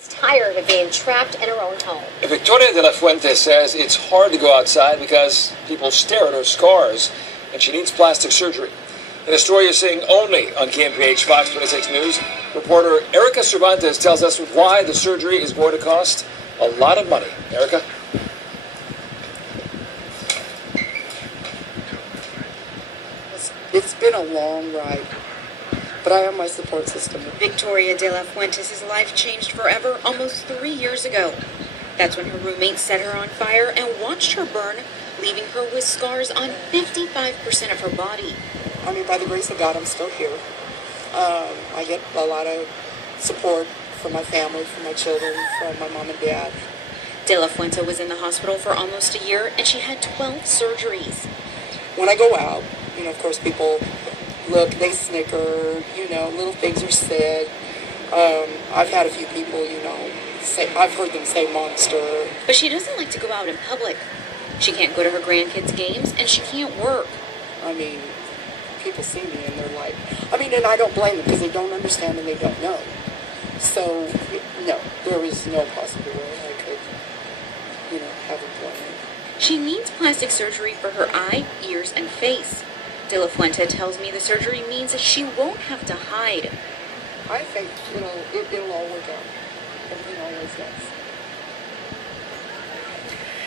Is tired of being trapped in her own home. Victoria de la Fuente says it's hard to go outside because people stare at her scars, and she needs plastic surgery. In a story you're seeing only on KMPH Fox 26 News, reporter Erica Cervantes tells us why the surgery is going to cost a lot of money. Erica? It's been a long ride, but I have my support system. Victoria de la Fuentes' life changed forever almost 3 years ago. That's when her roommate set her on fire and watched her burn, leaving her with scars on 55% of her body. I mean, by the grace of God, I'm still here. I get a lot of support from my family, from my children, from my mom and dad. De la Fuente was in the hospital for almost a year, and she had 12 surgeries. When I go out, of course, people look, they snicker, little things are said. I've had a few people, say, I've heard them say monster. But she doesn't like to go out in public. She can't go to her grandkids' games, and she can't work. I mean, people see me and they're like, and I don't blame them because they don't understand and they don't know. So, no, there is no possible way I could, have a plan. She needs plastic surgery for her eye, ears, and face. De La Fuente tells me the surgery means that she won't have to hide. I think, it'll all work out. Everything always does.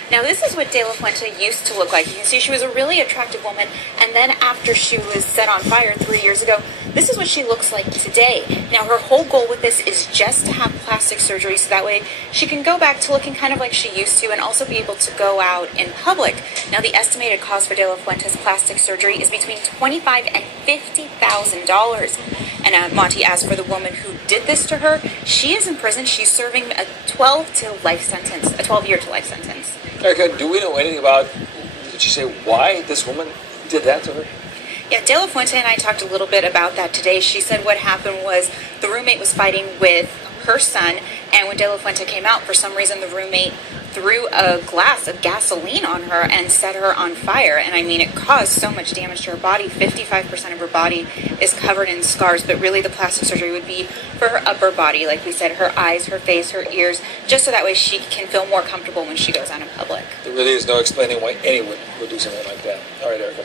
Now, this is what De La Fuente used to look like. You can see she was a really attractive woman, and then after she was set on fire 3 years ago, this is what she looks like today. Now, her whole goal with this is just to have plastic surgery so that way she can go back to looking kind of like she used to and also be able to go out in public. Now, the estimated cost for De La Fuente's plastic surgery is between $25,000 and $50,000. And Monty asked for the woman who did this to her. She is in prison. She's serving a 12-year to life sentence. Erica, do we know anything about, did she say why this woman did that to her? Yeah, De La Fuente and I talked a little bit about that today. She said what happened was the roommate was fighting with her son, and when De La Fuente came out, for some reason the roommate threw a glass of gasoline on her and set her on fire. And it caused so much damage to her body. 55% of her body is covered in scars, but really the plastic surgery would be for her upper body, like we said, her eyes, her face, her ears, just so that way she can feel more comfortable when she goes out in public. There really is no explaining why anyone would do something like that. All right, Erica.